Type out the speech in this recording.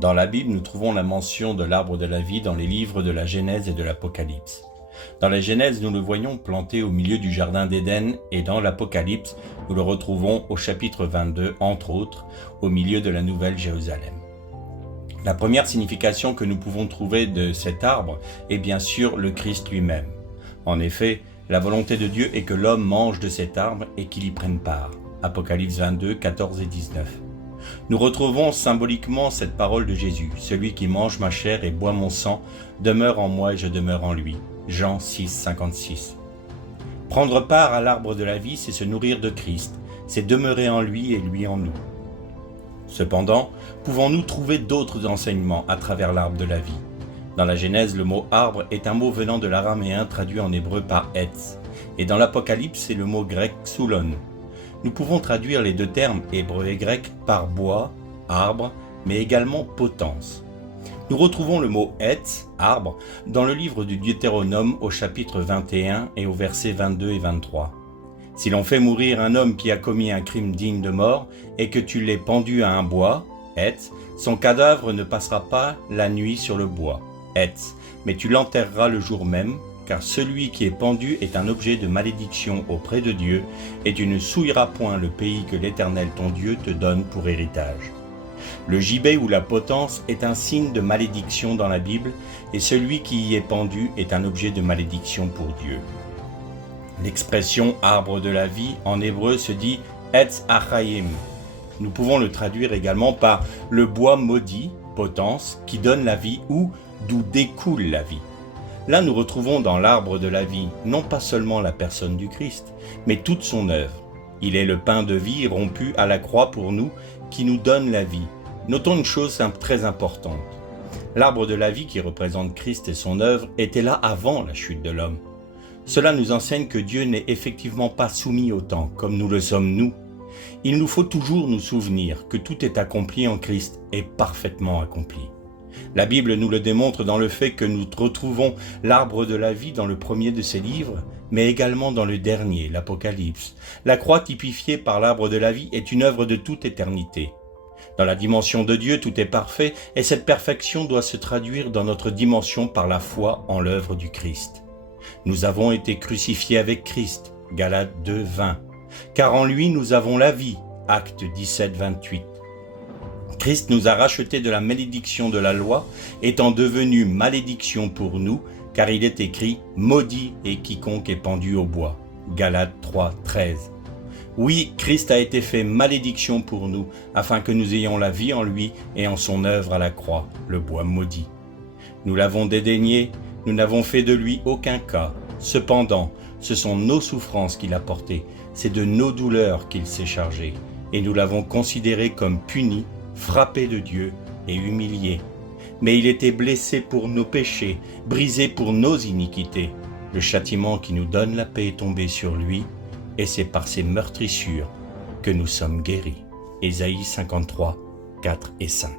Dans la Bible, nous trouvons la mention de l'arbre de la vie dans les livres de la Genèse et de l'Apocalypse. Dans la Genèse, nous le voyons planté au milieu du jardin d'Éden, et dans l'Apocalypse, nous le retrouvons au chapitre 22, entre autres, au milieu de la Nouvelle Jérusalem. La première signification que nous pouvons trouver de cet arbre est bien sûr le Christ lui-même. En effet, la volonté de Dieu est que l'homme mange de cet arbre et qu'il y prenne part. Apocalypse 22, 14 et 19. Nous retrouvons symboliquement cette parole de Jésus. Celui qui mange ma chair et boit mon sang demeure en moi et je demeure en lui. Jean 6, 56. Prendre part à l'arbre de la vie, c'est se nourrir de Christ, c'est demeurer en lui et lui en nous. Cependant, pouvons-nous trouver d'autres enseignements à travers l'arbre de la vie? Dans la Genèse, le mot arbre est un mot venant de l'araméen traduit en hébreu par etz, et dans l'Apocalypse, c'est le mot grec xulon. Nous pouvons traduire les deux termes, hébreu et grec, par bois, arbre, mais également potence. Nous retrouvons le mot etz, arbre, dans le livre du Deutéronome au chapitre 21 et au verset 22 et 23. Si l'on fait mourir un homme qui a commis un crime digne de mort et que tu l'aies pendu à un bois, etz, son cadavre ne passera pas la nuit sur le bois, etz, mais tu l'enterreras le jour même, car celui qui est pendu est un objet de malédiction auprès de Dieu, et tu ne souilleras point le pays que l'Éternel ton Dieu te donne pour héritage. Le gibet ou la potence est un signe de malédiction dans la Bible, et celui qui y est pendu est un objet de malédiction pour Dieu. L'expression « arbre de la vie » en hébreu se dit « etz achayim ». Nous pouvons le traduire également par « le bois maudit », potence, qui donne la vie ou « d'où découle la vie ». Là, nous retrouvons dans l'arbre de la vie non pas seulement la personne du Christ, mais toute son œuvre. Il est le pain de vie rompu à la croix pour nous, qui nous donne la vie. Notons une chose très importante. L'arbre de la vie qui représente Christ et son œuvre était là avant la chute de l'homme. Cela nous enseigne que Dieu n'est effectivement pas soumis au temps, comme nous le sommes nous. Il nous faut toujours nous souvenir que tout est accompli en Christ et parfaitement accompli. La Bible nous le démontre dans le fait que nous retrouvons l'arbre de la vie dans le premier de ses livres, mais également dans le dernier, l'Apocalypse. La croix typifiée par l'arbre de la vie est une œuvre de toute éternité. Dans la dimension de Dieu, tout est parfait, et cette perfection doit se traduire dans notre dimension par la foi en l'œuvre du Christ. Nous avons été crucifiés avec Christ, Galates 2, 20. Car en lui nous avons la vie, Actes 17, 28. Christ nous a rachetés de la malédiction de la loi, étant devenu malédiction pour nous, car il est écrit « Maudit est quiconque est pendu au bois » Galates 3, 13. Oui, Christ a été fait malédiction pour nous, afin que nous ayons la vie en lui et en son œuvre à la croix, le bois maudit. Nous l'avons dédaigné, nous n'avons fait de lui aucun cas. Cependant, ce sont nos souffrances qu'il a portées, c'est de nos douleurs qu'il s'est chargé, et nous l'avons considéré comme puni, frappé de Dieu et humilié. Mais il était blessé pour nos péchés, brisé pour nos iniquités. Le châtiment qui nous donne la paix est tombé sur lui, et c'est par ses meurtrissures que nous sommes guéris. Ésaïe 53, 4 et 5.